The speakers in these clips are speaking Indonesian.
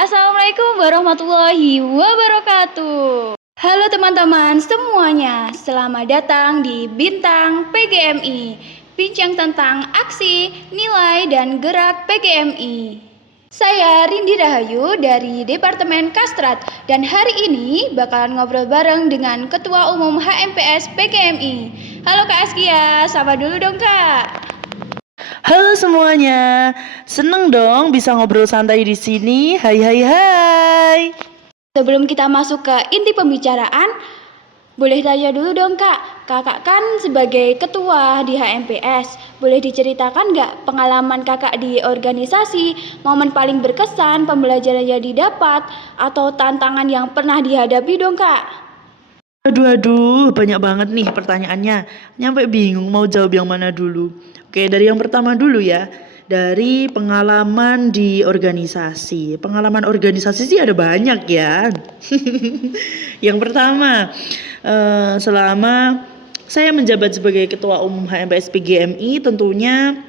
Assalamualaikum warahmatullahi wabarakatuh. Halo teman-teman semuanya, selamat datang di Bintang PGMI. Bincang tentang aksi, nilai, dan gerak PGMI. Saya Rindi Rahayu dari Departemen Kastrat dan hari ini bakalan ngobrol bareng dengan Ketua Umum HMPS PGMI. Halo Kak Askia, sapa dulu dong Kak. Halo semuanya, seneng dong bisa ngobrol santai di sini. Hai hai hai. Sebelum kita masuk ke inti pembicaraan, boleh tanya dulu dong Kak. Kakak kan sebagai ketua di HMPS, boleh diceritakan nggak pengalaman kakak di organisasi, momen paling berkesan, pembelajaran yang didapat, atau tantangan yang pernah dihadapi dong Kak? Aduh, banyak banget nih pertanyaannya. Nyampe bingung mau jawab yang mana dulu. Oke, dari yang pertama dulu ya. Dari pengalaman di organisasi. Pengalaman organisasi sih ada banyak ya. Yang pertama, selama saya menjabat sebagai Ketua Umum HMPS PGMI, tentunya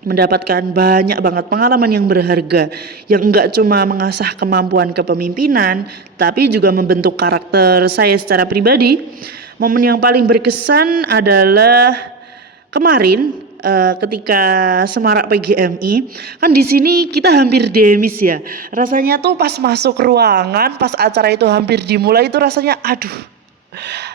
mendapatkan banyak banget pengalaman yang berharga yang enggak cuma mengasah kemampuan kepemimpinan tapi juga membentuk karakter saya secara pribadi. Momen yang paling berkesan adalah kemarin ketika Semarak PGMI. Kan di sini kita hampir demis ya. Rasanya tuh pas masuk ruangan, pas acara itu hampir dimulai itu rasanya aduh.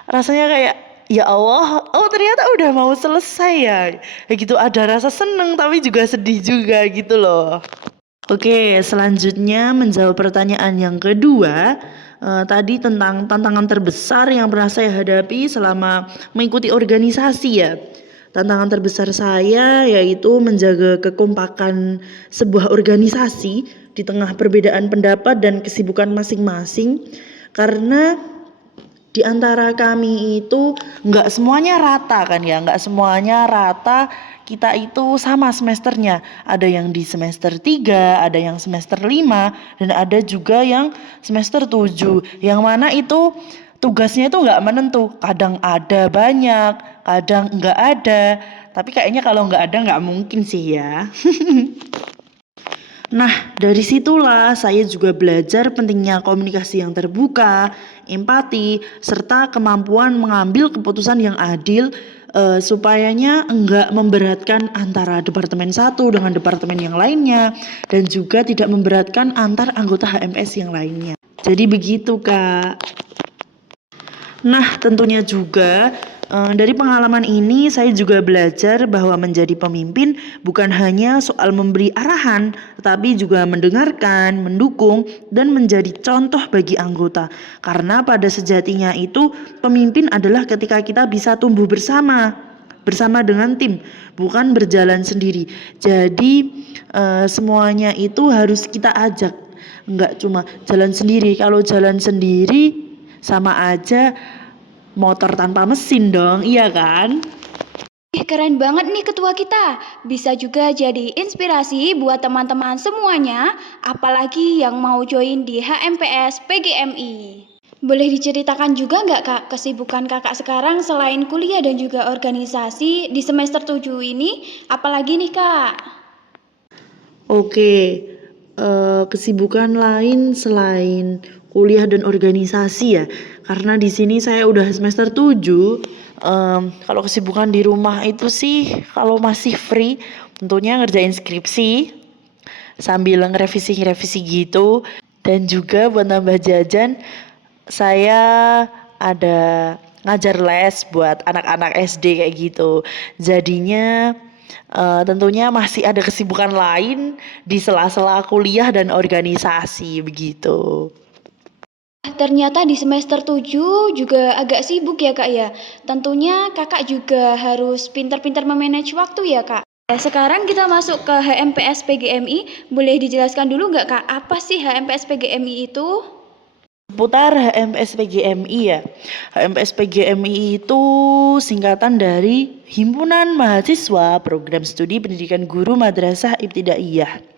Rasanya kayak ya Allah, oh ternyata udah mau selesai ya. Kayak gitu ada rasa seneng tapi juga sedih juga gitu loh. Oke, selanjutnya menjawab pertanyaan yang kedua. Tadi tentang tantangan terbesar yang pernah saya hadapi selama mengikuti organisasi ya. Tantangan terbesar saya yaitu menjaga kekompakan sebuah organisasi di tengah perbedaan pendapat dan kesibukan masing-masing. Karena di antara kami itu nggak semuanya rata kan ya, nggak semuanya rata. Kita itu sama semesternya, ada yang di semester 3, ada yang semester 5, dan ada juga yang semester 7, yang mana itu tugasnya itu nggak menentu, kadang ada banyak, kadang nggak ada, tapi kayaknya kalau nggak ada nggak mungkin sih ya. Nah, dari situlah saya juga belajar pentingnya komunikasi yang terbuka, empati, serta kemampuan mengambil keputusan yang adil supayanya enggak memberatkan antara departemen satu dengan departemen yang lainnya dan juga tidak memberatkan antar anggota HMS yang lainnya. Jadi begitu, Kak. Nah, tentunya juga dari pengalaman ini saya juga belajar bahwa menjadi pemimpin bukan hanya soal memberi arahan, tetapi juga mendengarkan, mendukung, dan menjadi contoh bagi anggota. Karena pada sejatinya itu pemimpin adalah ketika kita bisa tumbuh bersama dengan tim, bukan berjalan sendiri. Jadi semuanya itu harus kita ajak, enggak cuma jalan sendiri. Kalau jalan sendiri sama aja motor tanpa mesin dong, iya kan? Keren banget nih ketua kita. Bisa juga jadi inspirasi buat teman-teman semuanya, apalagi yang mau join di HMPS PGMI. Boleh diceritakan juga nggak Kak kesibukan kakak sekarang selain kuliah dan juga organisasi di semester 7 ini? Apalagi nih Kak? Oke, kesibukan lain selain kuliah dan organisasi ya. Karena di sini saya udah semester 7. Kalau kesibukan di rumah itu sih kalau masih free tentunya ngerjain skripsi sambil ngerevisi gitu, dan juga buat nambah jajan saya ada ngajar les buat anak-anak SD kayak gitu. Jadinya tentunya masih ada kesibukan lain di sela-sela kuliah dan organisasi begitu. Ternyata di semester 7 juga agak sibuk ya Kak ya. Tentunya Kakak juga harus pintar-pintar memanage waktu ya Kak. Sekarang kita masuk ke HMPS PGMI. Boleh dijelaskan dulu nggak Kak, apa sih HMPS PGMI itu? Seputar HMPS PGMI ya. HMPS PGMI itu singkatan dari Himpunan Mahasiswa Program Studi Pendidikan Guru Madrasah Ibtidaiyah,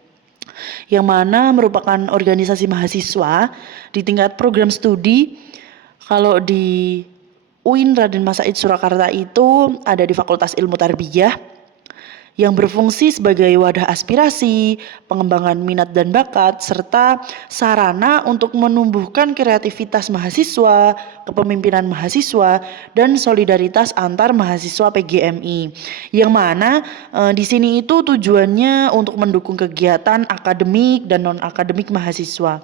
yang mana merupakan organisasi mahasiswa di tingkat program studi. Kalau di UIN Raden Mas Said Surakarta itu ada di Fakultas Ilmu Tarbiyah, yang berfungsi sebagai wadah aspirasi, pengembangan minat dan bakat, serta sarana untuk menumbuhkan kreativitas mahasiswa, kepemimpinan mahasiswa, dan solidaritas antar mahasiswa PGMI. Yang mana di sini itu tujuannya untuk mendukung kegiatan akademik dan non-akademik mahasiswa.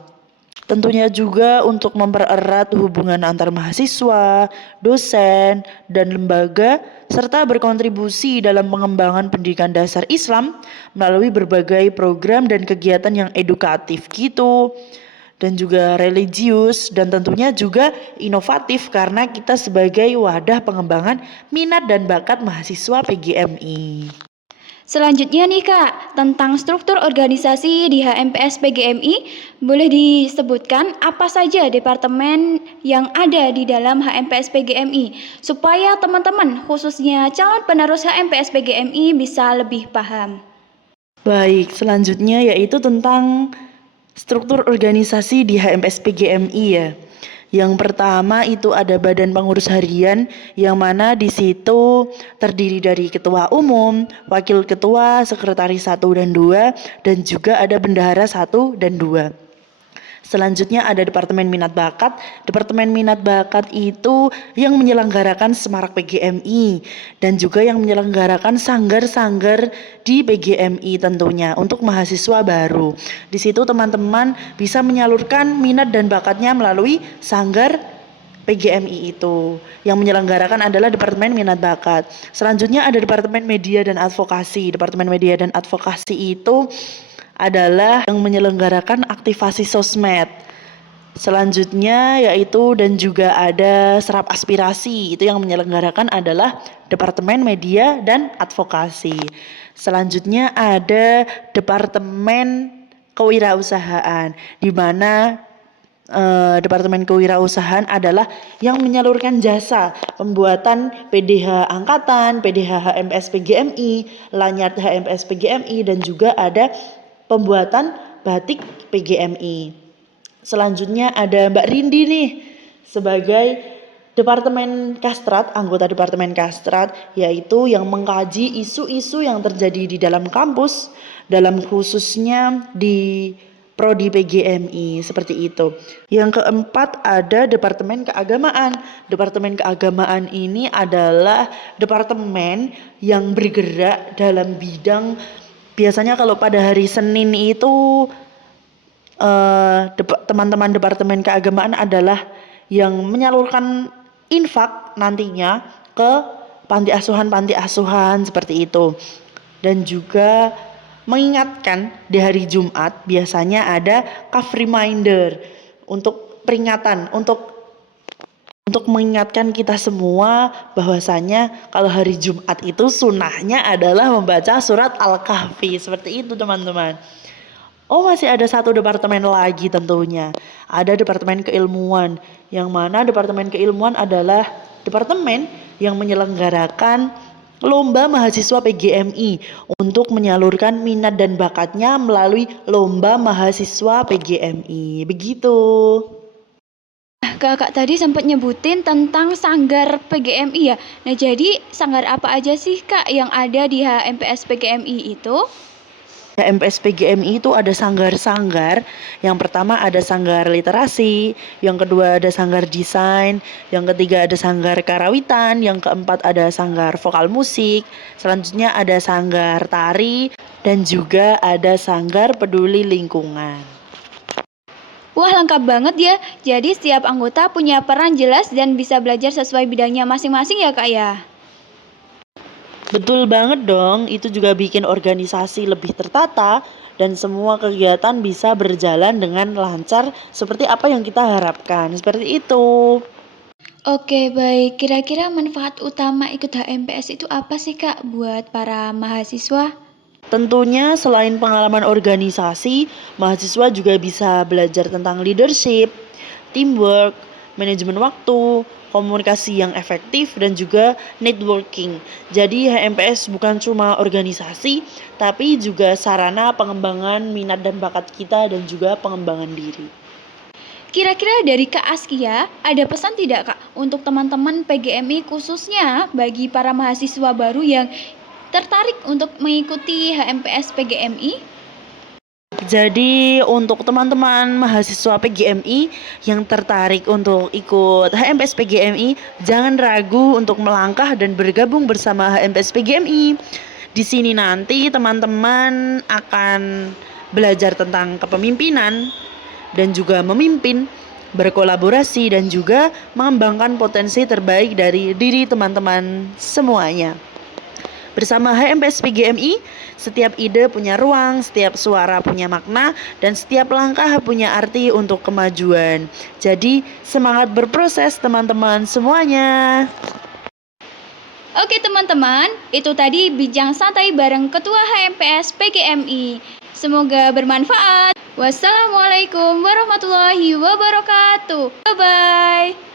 Tentunya juga untuk mempererat hubungan antar mahasiswa, dosen, dan lembaga, serta berkontribusi dalam pengembangan pendidikan dasar Islam melalui berbagai program dan kegiatan yang edukatif gitu, dan juga religius, dan tentunya juga inovatif karena kita sebagai wadah pengembangan minat dan bakat mahasiswa PGMI. Selanjutnya nih Kak, tentang struktur organisasi di HMPS PGMI, boleh disebutkan apa saja departemen yang ada di dalam HMPS PGMI, supaya teman-teman khususnya calon penerus HMPS PGMI bisa lebih paham. Baik, selanjutnya yaitu tentang struktur organisasi di HMPS PGMI ya. Yang pertama itu ada Badan Pengurus Harian yang mana di situ terdiri dari Ketua Umum, Wakil Ketua, Sekretaris 1 dan 2, dan juga ada Bendahara 1 dan 2. Selanjutnya ada Departemen Minat Bakat. Departemen Minat Bakat itu yang menyelenggarakan Semarak PGMI dan juga yang menyelenggarakan sanggar-sanggar di PGMI tentunya untuk mahasiswa baru. Di situ teman-teman bisa menyalurkan minat dan bakatnya melalui sanggar PGMI itu. Yang menyelenggarakan adalah Departemen Minat Bakat. Selanjutnya ada Departemen Media dan Advokasi. Departemen Media dan Advokasi itu adalah yang menyelenggarakan aktivasi sosmed. Selanjutnya yaitu dan juga ada Serap Aspirasi, itu yang menyelenggarakan adalah Departemen Media dan Advokasi. Selanjutnya ada Departemen Kewirausahaan, di mana Departemen Kewirausahaan adalah yang menyalurkan jasa pembuatan PDH Angkatan, PDH HMPS PGMI, Lanyard HMPS PGMI, dan juga ada pembuatan batik PGMI. Selanjutnya ada Mbak Rindi nih sebagai Departemen Kastrat, anggota Departemen Kastrat, yaitu yang mengkaji isu-isu yang terjadi di dalam kampus, dalam khususnya di Prodi PGMI, seperti itu. Yang keempat ada Departemen Keagamaan. Departemen Keagamaan ini adalah departemen yang bergerak dalam bidang, biasanya kalau pada hari Senin itu teman-teman Departemen Keagamaan adalah yang menyalurkan infak nantinya ke panti asuhan seperti itu. Dan juga mengingatkan di hari Jumat biasanya ada Kaf Reminder untuk peringatan, untuk mengingatkan kita semua bahwasanya kalau hari Jumat itu sunahnya adalah membaca surat Al-Kahfi. Seperti itu teman-teman. Oh, masih ada satu departemen lagi tentunya. Ada Departemen Keilmuan, yang mana Departemen Keilmuan adalah departemen yang menyelenggarakan lomba mahasiswa PGMI untuk menyalurkan minat dan bakatnya melalui lomba mahasiswa PGMI. Begitu. Kakak tadi sempat nyebutin tentang sanggar PGMI ya. Nah, jadi sanggar apa aja sih Kak yang ada di HMPS PGMI itu? HMPS PGMI itu ada sanggar-sanggar. Yang pertama ada sanggar literasi, yang kedua ada sanggar desain, yang ketiga ada sanggar karawitan, yang keempat ada sanggar vokal musik, selanjutnya ada sanggar tari, dan juga ada sanggar peduli lingkungan. Wah, lengkap banget ya. Jadi setiap anggota punya peran jelas dan bisa belajar sesuai bidangnya masing-masing ya Kak ya? Betul banget dong, itu juga bikin organisasi lebih tertata dan semua kegiatan bisa berjalan dengan lancar seperti apa yang kita harapkan. Seperti itu. Oke, baik. Kira-kira manfaat utama ikut HMPS itu apa sih Kak buat para mahasiswa? Tentunya selain pengalaman organisasi, mahasiswa juga bisa belajar tentang leadership, teamwork, manajemen waktu, komunikasi yang efektif, dan juga networking. Jadi HMPS bukan cuma organisasi, tapi juga sarana pengembangan minat dan bakat kita dan juga pengembangan diri. Kira-kira dari Kak Askia, ada pesan tidak Kak untuk teman-teman PGMI khususnya bagi para mahasiswa baru yang tertarik untuk mengikuti HMPS PGMI? Jadi untuk teman-teman mahasiswa PGMI yang tertarik untuk ikut HMPS PGMI, jangan ragu untuk melangkah dan bergabung bersama HMPS PGMI. Di sini nanti teman-teman akan belajar tentang kepemimpinan dan juga memimpin, berkolaborasi dan juga mengembangkan potensi terbaik dari diri teman-teman semuanya. Bersama HMPS PGMI, setiap ide punya ruang, setiap suara punya makna, dan setiap langkah punya arti untuk kemajuan. Jadi, semangat berproses teman-teman semuanya. Oke teman-teman, itu tadi bincang santai bareng Ketua HMPS PGMI. Semoga bermanfaat. Wassalamualaikum warahmatullahi wabarakatuh. Bye-bye.